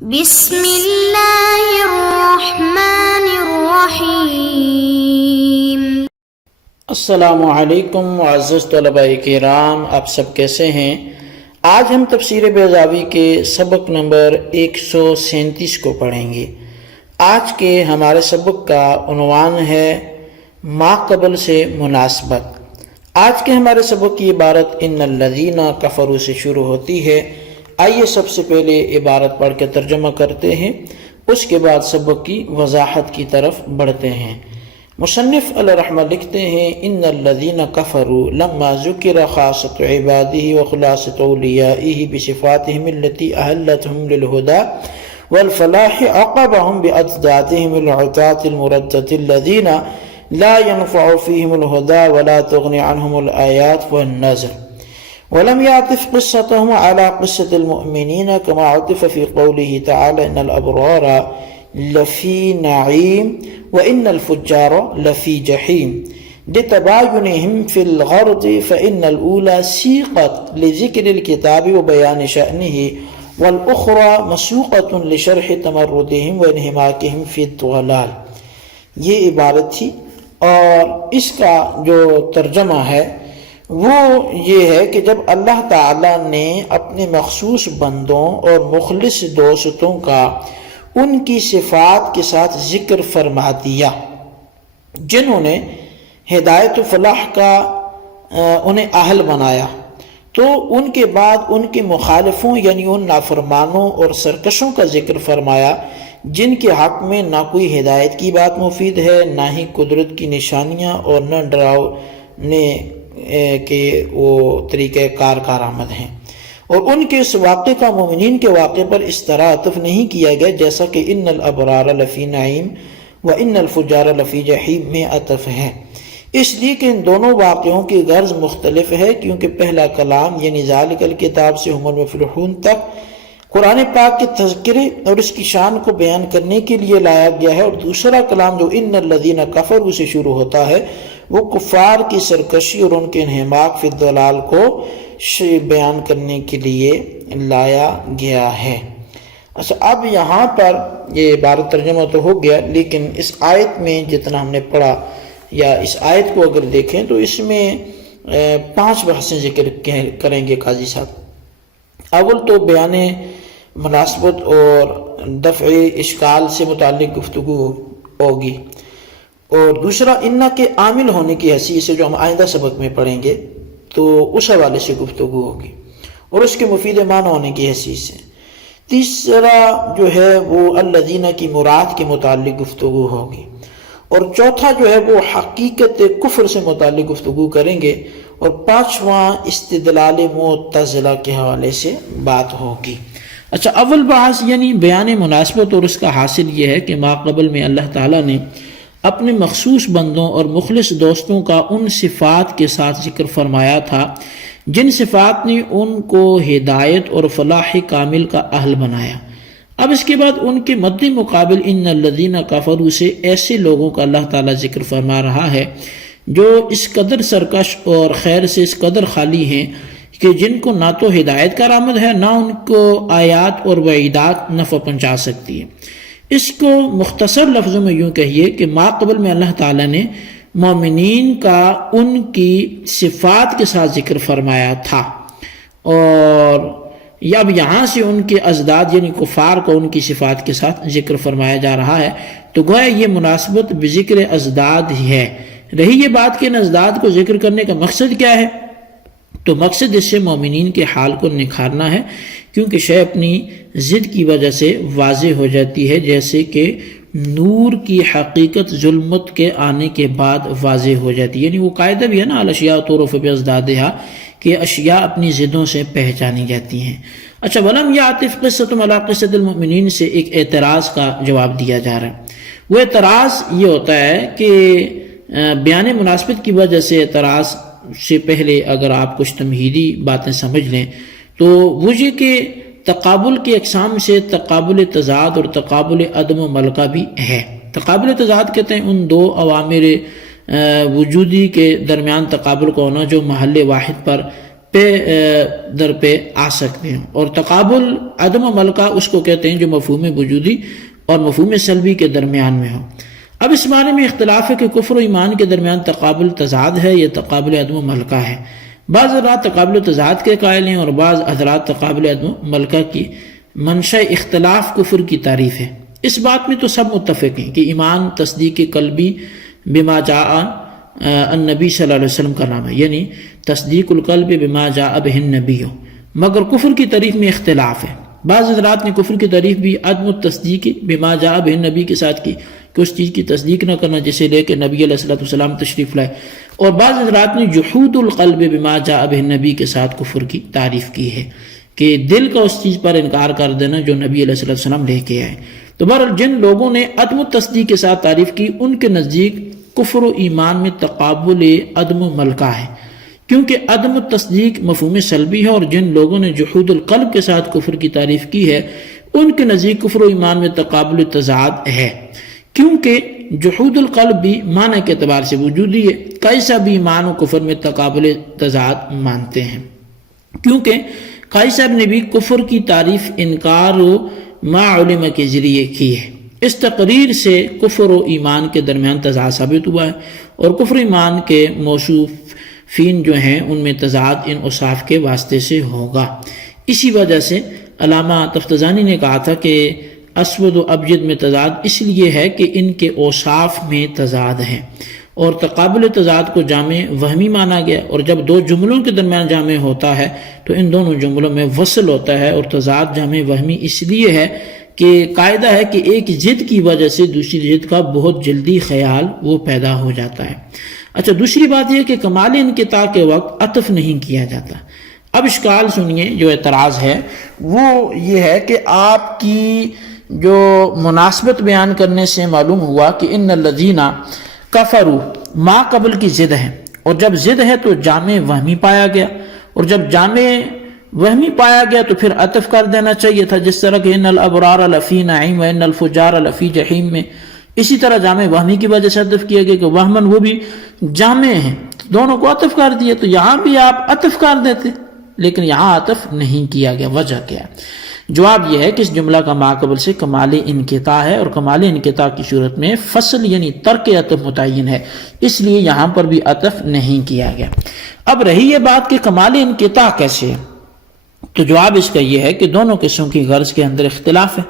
بسم اللہ الرحمن الرحیم۔ السلام علیکم معزز طلباء کرام، آپ سب کیسے ہیں؟ آج ہم تفسیر بیضاوی کے سبق نمبر 137 کو پڑھیں گے۔ آج کے ہمارے سبق کا عنوان ہے ما قبل سے مناسبت۔ آج کے ہمارے سبق کی عبارت ان الذین کفروا سے شروع ہوتی ہے۔ آئیے سب سے پہلے عبارت پڑھ کے ترجمہ کرتے ہیں، اس کے بعد سبق کی وضاحت کی طرف بڑھتے ہیں۔ مصنف علیہ رحمہ لکھتے ہیں ان الذین کفروا لما ذکر خاصۃ عبادہ وخلاصۃ اولیائہ بصفاتہم التي اہلتہم للہدی والفلاح عقبہم باضدادہم العتاة المردۃ الذین لا ينفع فیہم الہدی ولا تغنی عنہم الآیات والنذر، ولم يعطف قصتهم على قصة المؤمنين كما عطف في قوله تعالى إن الأبرار لفي نعيم وإن الفجار لفي جحيم لتباينهم في الغرض، فإن الأولى سيقت لذكر الكتاب وبيان شأنه والأخرى مسوقة لشرح تمردهم وانهماكهم في الضلال۔ یہ عبارت تھی، اور اس کا جو ترجمہ ہے وہ یہ ہے کہ جب اللہ تعالیٰ نے اپنے مخصوص بندوں اور مخلص دوستوں کا ان کی صفات کے ساتھ ذکر فرما دیا جنہوں نے ہدایت و فلاح کا انہیں اہل بنایا، تو ان کے بعد ان کے مخالفوں یعنی ان نافرمانوں اور سرکشوں کا ذکر فرمایا جن کے حق میں نہ کوئی ہدایت کی بات مفید ہے، نہ ہی قدرت کی نشانیاں اور نہ ڈراؤنے کہ وہ طریقہ کارآمد ہیں، اور ان کے اس واقعے کا مومنین کے واقعے پر اس طرح عطف نہیں کیا گیا جیسا کہ ان الابرار لفی نعیم و ان الفجار لفی جحیم میں عطف ہے، اس لیے کہ ان دونوں واقعوں کی غرض مختلف ہے، کیونکہ پہلا کلام یعنی ذالک الکتاب سے هم المفلحون تک قرآن پاک کے تذکرے اور اس کی شان کو بیان کرنے کے لیے لایا گیا ہے، اور دوسرا کلام جو ان الذین کفروا سے شروع ہوتا ہے وہ کفار کی سرکشی اور ان کے انہماک فی الضلال کو بیان کرنے کے لیے لایا گیا ہے۔ اچھا، اب یہاں پر یہ عبارت ترجمہ تو ہو گیا، لیکن اس آیت میں جتنا ہم نے پڑھا یا اس آیت کو اگر دیکھیں تو اس میں 5 بحثیں ذکر کریں گے قاضی صاحب۔ اول تو بیان مناسبت اور دفع اشکال سے متعلق گفتگو ہوگی، اور دوسرا انا کے عامل ہونے کی حیثیت سے جو ہم آئندہ سبق میں پڑھیں گے تو اس حوالے سے گفتگو ہوگی، اور اس کے مفید معنی ہونے کی حیثیت سے۔ تیسرا جو ہے وہ الذین کی مراد کے متعلق گفتگو ہوگی، اور چوتھا جو ہے وہ حقیقت کفر سے متعلق گفتگو کریں گے، اور 5واں استدلال معتزلہ کے حوالے سے بات ہوگی۔ اچھا، اول بحث یعنی بیان مناسبت، اور اس کا حاصل یہ ہے کہ ما قبل میں اللہ تعالیٰ نے اپنے مخصوص بندوں اور مخلص دوستوں کا ان صفات کے ساتھ ذکر فرمایا تھا جن صفات نے ان کو ہدایت اور فلاح کامل کا اہل بنایا۔ اب اس کے بعد ان کے مد مقابل ان الذین کفروا سے ایسے لوگوں کا اللہ تعالیٰ ذکر فرما رہا ہے جو اس قدر سرکش اور خیر سے اس قدر خالی ہیں کہ جن کو نہ تو ہدایت کا رامد ہے، نہ ان کو آیات اور وعیدات نفع پہنچا سکتی ہے۔ اس کو مختصر لفظوں میں یوں کہیے کہ ما قبل میں اللہ تعالیٰ نے مومنین کا ان کی صفات کے ساتھ ذکر فرمایا تھا، اور اب یہاں سے ان کے ازداد یعنی کفار کو ان کی صفات کے ساتھ ذکر فرمایا جا رہا ہے، تو گویا یہ مناسبت بذکر ازداد ہی ہے۔ رہی یہ بات کہ ان ازداد کو ذکر کرنے کا مقصد کیا ہے، تو مقصد اس سے مومنین کے حال کو نکھارنا ہے، کیونکہ شے اپنی ضد کی وجہ سے واضح ہو جاتی ہے، جیسے کہ نور کی حقیقت ظلمت کے آنے کے بعد واضح ہو جاتی ہے، یعنی وہ قاعدہ بھی ہے نا الاشیاء تعرف بازدادہا، کہ اشیاء اپنی ضدوں سے پہچانی جاتی ہیں۔ اچھا، ولم یعطف قصۃ علی قصۃ المؤمنین سے ایک اعتراض کا جواب دیا جا رہا ہے۔ وہ اعتراض یہ ہوتا ہے کہ بیان مناسبت کی وجہ سے اعتراض سے پہلے اگر آپ کچھ تمہیدی باتیں سمجھ لیں تو وہ یہ کہ تقابل کی اقسام سے تقابل تضاد اور تقابل عدم و ملکہ بھی ہے۔ تقابل تضاد کہتے ہیں ان دو عوامر وجودی کے درمیان تقابل کا ہونا جو محل واحد پر پہ در پہ آ سکتے ہیں۔ اور تقابل عدم و ملکہ اس کو کہتے ہیں جو مفہوم وجودی اور مفہوم سلبی کے درمیان میں ہو۔ اب اس بارے میں اختلاف ہے کہ کفر و ایمان کے درمیان تقابل تضاد ہے یا تقابل عدم و ملکہ ہے۔ بعض حضرات تقابل تضاد کے قائل ہیں اور بعض حضرات تقابل عدم و ملکہ کی۔ منشأ اختلاف کفر کی تعریف ہے۔ اس بات میں تو سب متفق ہیں کہ ایمان تصدیق قلبی بما جاء النبی صلی اللہ علیہ وسلم کا نام ہے، یعنی تصدیق القلب بما جاء بہ النبی، مگر کفر کی تعریف میں اختلاف ہے۔ بعض حضرات نے کفر کی تعریف بھی عدم التصدیق بما جاء بہ النبی کے ساتھ کی کہ اس چیز کی تصدیق نہ کرنا جسے لے کے نبی علیہ السلام تشریف لائے، اور بعض حضرات نے جحود القلب بما جاء بہ النبی کے ساتھ کفر کی تعریف کی ہے کہ دل کا اس چیز پر انکار کر دینا جو نبی علیہ السلام لے کے آئے۔ تو بہرحال جن لوگوں نے عدم التصدیق کے ساتھ تعریف کی ان کے نزدیک کفر و ایمان میں تقابل عدم و ملکہ ہے، کیونکہ عدم التصدیق مفہوم سلبی ہے، اور جن لوگوں نے جحود القلب کے ساتھ کفر کی تعریف کی ہے ان کے نزدیک کفر و ایمان میں تقابل تضاد ہے، کیونکہ جحود القلب بھی معنی کے اعتبار سے وجودی ہے، کیسا بھی ایمان و کفر میں تقابل تضاد مانتے ہیں، کیونکہ قاضی صاحب نے بھی کفر کی تعریف انکار و ما علم کے ذریعے کی ہے۔ اس تقریر سے کفر و ایمان کے درمیان تضاد ثابت ہوا ہے، اور کفر و ایمان کے موصوفین جو ہیں ان میں تضاد ان اوصاف کے واسطے سے ہوگا۔ اسی وجہ سے علامہ تفتزانی نے کہا تھا کہ اسود و ابجد میں تضاد اس لیے ہے کہ ان کے اوصاف میں تضاد ہے، اور تقابل تضاد کو جامع وہمی مانا گیا، اور جب دو جملوں کے درمیان جامع ہوتا ہے تو ان دونوں جملوں میں وصل ہوتا ہے، اور تضاد جامع وہمی اس لیے ہے کہ قاعدہ ہے کہ ایک ضد کی وجہ سے دوسری ضد کا بہت جلدی خیال وہ پیدا ہو جاتا ہے۔ اچھا، دوسری بات یہ کہ کمال انقطاع کے وقت عطف نہیں کیا جاتا۔ اب اشکال سنیے، جو اعتراض ہے وہ یہ ہے کہ آپ کی جو مناسبت بیان کرنے سے معلوم ہوا کہ ان الذین کفروا ما قبل کی ضد ہے، اور جب ضد ہے تو جامع وہمی پایا گیا، اور جب جامع وہمی پایا گیا تو پھر عطف کر دینا چاہیے تھا، جس طرح کہ ان الابرار لفی نعیم و ان الفجار لفی جحیم میں۔ اسی طرح جامع وہمی کی وجہ سے عطف کیا گیا کہ وہمن وہ بھی جامع ہیں، دونوں کو عطف کر دیا، تو یہاں بھی آپ عطف کر دیتے، لیکن یہاں عطف نہیں کیا گیا۔ وجہ کیا ہے؟ جواب یہ ہے کہ اس جملہ کا ما قبل سے کمال انقطاع ہے، اور کمال انقطاع کی صورت میں فصل یعنی ترک عطف متعین ہے، اس لیے یہاں پر بھی عطف نہیں کیا گیا۔ اب رہی یہ بات کہ کمال انقطاع کیسے ہے، تو جواب اس کا یہ ہے کہ دونوں قسم کی غرض کے اندر اختلاف ہے،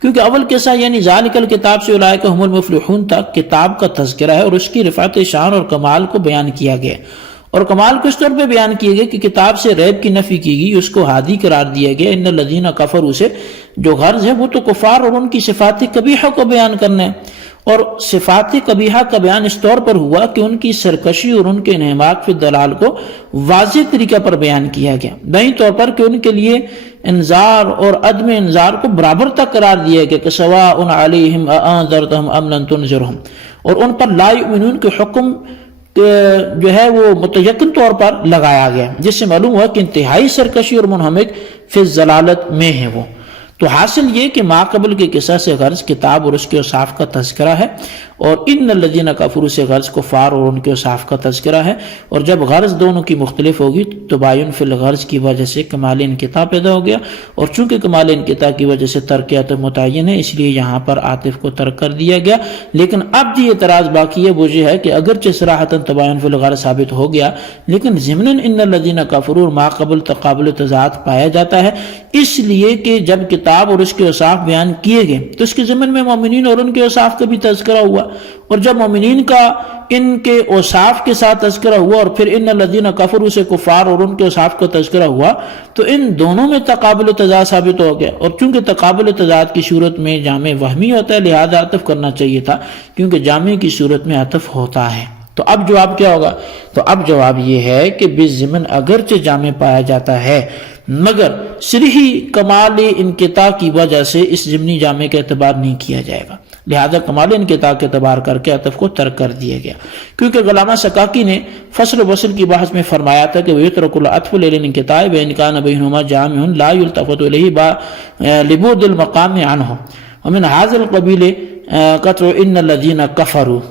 کیونکہ اول قصہ یعنی ذالک الکتاب سے اولئک هم المفلحون تک کتاب کا تذکرہ ہے، اور اس کی رفعت شان اور کمال کو بیان کیا گیا، اور کمال کو اس طور پہ بیان کیے گئے کہ کتاب سے ریب کی نفی کی گئی، اس کو ہادی قرار دیا گیا۔ ان الذین کفروا سے جو غرض ہے وہ تو کفار اور ان کی صفات قبیحہ کو بیان کرنا ہے، اور صفات قبیحہ کا بیان اس طور پر ہوا کہ ان کی سرکشی اور ان کے انحماق فی الدلال کو واضح طریقہ پر بیان کیا گیا، بہین طور پر کہ ان کے لیے انذار اور عدم انذار کو برابر تک قرار دیا گیا کہ سواء علیہم اانذرتہم ام لم تنذرہم، اور ان پر لا یؤمنون کے حکم جو ہے وہ متیقن طور پر لگایا گیا، جس سے معلوم ہوا کہ انتہائی سرکشی اور منہمک فی الضلالت میں ہے وہ۔ تو حاصل یہ کہ ما قبل کے قصہ سے غرض کتاب اور اس کے اوصاف کا تذکرہ ہے، اور ان الذین کفروا سے غرض کفار اور ان کے اوصاف کا تذکرہ ہے، اور جب غرض دونوں کی مختلف ہوگی تو تباین فی الغرض کی وجہ سے کمال انقطاع پیدا ہو گیا، اور چونکہ کمال انقطاع کی وجہ سے ترک عطف متعین ہے اس لیے یہاں پر عاطف کو ترک کر دیا گیا۔ لیکن اب جو اعتراض باقی ہے وہ یہ ہے کہ اگرچہ صراحتاً تباین فی الغرض ثابت ہو گیا، لیکن ضمناً ان الذین کفروا اور ما قبل تقابل تضاد پایا جاتا ہے، اس لیے کہ جب کتاب اور اس کے اوصاف بیان کیے گئے تو اس کے ضمن میں مومنین اور ان کے اوصاف کا بھی تذکرہ ہوا، اور جب مومنین کا ان کے اوصاف کے ساتھ تذکرہ ہوا اور پھر ان الذین کفروا سے کفار اور ان کے اوصاف کا تذکرہ ہوا تو ان دونوں میں تقابل تضاد ثابت ہو گیا، اور چونکہ تقابل تضاد کی صورت میں جامع وہمی ہوتا ہے لہذا عطف کرنا چاہیے تھا، کیونکہ جامع کی صورت میں عطف ہوتا ہے۔ تو اب جواب کیا ہوگا؟ تو اب جواب یہ ہے کہ بالضمن اگرچہ جامع پایا جاتا ہے مگر صریحی کمال انقطاع کی وجہ سے اس ضمنی جامع کا اعتبار نہیں کیا جائے گا، لہذا کمال انقطاع کے اعتبار کر کے عطف کو ترک کر دیا گیا، کیونکہ علامہ سکاکی نے فصل و وصل کی بحث میں فرمایا تھا کہ وَيُتْرَكُ الْعَطْفُ لِلْانْقِطَاعِ وَإِنْ كَانَ بَيْنَهُمَا جَامِعٌ لَا يُلْتَفَتُ إِلَيْهِ لِبُعْدِ الْمَقَامِ عَنْهُ وَمِنْ هَذَا الْقَبِيلِ قَطْعُ إِنَّ الَّذِينَ كَفَرُوا۔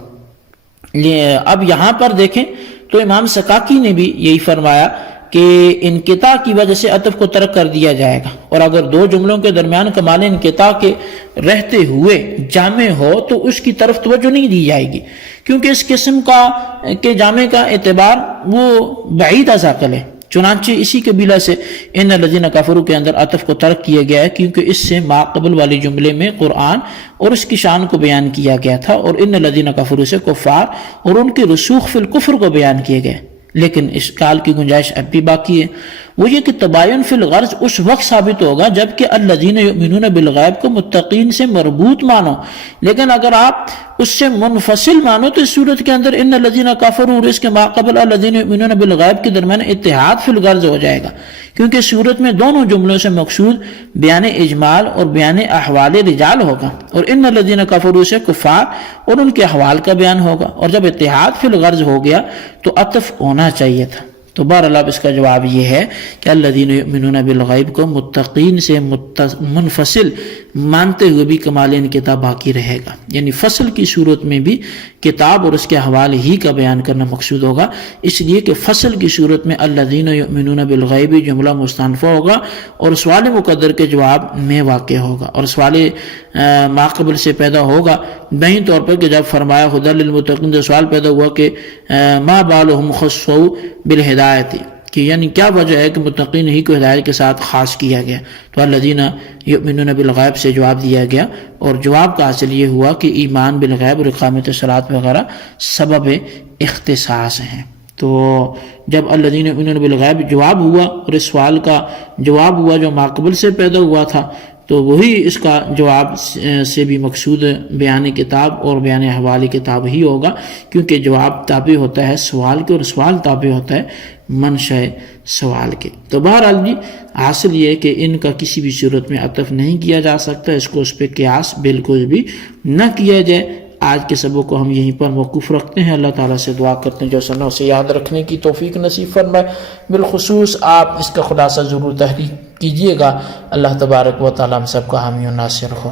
اب یہاں پر دیکھیں تو امام سکاکی نے بھی یہی فرمایا کہ انقطاع کی وجہ سے عطف کو ترک کر دیا جائے گا، اور اگر دو جملوں کے درمیان کمال انقطاع کے رہتے ہوئے جامع ہو تو اس کی طرف توجہ نہیں دی جائے گی، کیونکہ اس قسم کے جامع کا اعتبار وہ بعید ازاقل ہے۔ چنانچہ اسی قبیلہ سے ان الذین کفروا کے اندر عطف کو ترک کیا گیا ہے، کیونکہ اس سے ما قبل والی جملے میں قرآن اور اس کی شان کو بیان کیا گیا تھا، اور ان الذین کفروا سے کفار اور ان کے رسوخ فی الکفر کو بیان کیے گئے۔ لیکن اشکال کی گنجائش اب بھی باقی ہے، وہ یہ کہ تباین فی الغرض اس وقت ثابت ہوگا جبکہ الذین یؤمنون بالغیب کو متقین سے مربوط مانو، لیکن اگر آپ اس سے منفصل مانو تو اس صورت کے اندر ان الذین کفروا اور اس کے ماقبل الذین یؤمنون بالغیب کے درمیان اتحاد فی الغرض ہو جائے گا، کیونکہ اس صورت میں دونوں جملوں سے مقصود بیان اجمال اور بیان احوال رجال ہوگا، اور ان الذین کفروا سے کفار اور ان کے احوال کا بیان ہوگا، اور جب اتحاد فی الغرض ہو گیا تو عطف ہونا چاہیے تھا۔ تو بہرحال اب اس کا جواب یہ ہے کہ الذین یؤمنون بالغیب کو متقین سے منفصل مانتے ہوئے بھی کمال انقطاع باقی رہے گا، یعنی فصل کی صورت میں بھی کتاب اور اس کے حوالے ہی کا بیان کرنا مقصود ہوگا، اس لیے کہ فصل کی صورت میں الذین یؤمنون بالغیب جملہ مستأنفہ ہوگا اور سوال مقدر کے جواب میں واقع ہوگا، اور سوال ماقبل سے پیدا ہوگا بہین طور پر کہ جب فرمایا ہدی للمتقین تو سوال پیدا ہوا کہ ما بالہم خصوا بالہدایت، کہ یعنی کیا وجہ ہے کہ متقین ہی کو ہدایت کے ساتھ خاص کیا گیا، تو الذین یؤمنون بالغیب سے جواب دیا گیا، اور جواب کا حاصل یہ ہوا کہ ایمان بالغیب اور اقامت الصلاۃ وغیرہ سبب اختصاص ہیں۔ تو جب الذین یؤمنون بالغیب جواب ہوا اور اس سوال کا جواب ہوا جو ماقبل سے پیدا ہوا تھا، تو وہی اس کا جواب سے بھی مقصود بیان کتاب اور بیان حوالے کتاب ہی ہوگا، کیونکہ جواب تابع ہوتا ہے سوال کے اور سوال تابع ہوتا ہے منشأ سوال کے۔ تو بہرحال جی حاصل یہ ہے کہ ان کا کسی بھی صورت میں عطف نہیں کیا جا سکتا، اس کو اس پہ قیاس بالکل بھی نہ کیا جائے۔ آج کے سبق کو ہم یہیں پر موقوف رکھتے ہیں، اللہ تعالیٰ سے دعا کرتے ہیں جو سنا اسے یاد رکھنے کی توفیق نصیب فرمائے۔ بالخصوص آپ اس کا خلاصہ ضرور تحریر کیجیے گا۔ اللہ تبارک و تعالیٰ ہم سب کا حامی و ناصر ہو۔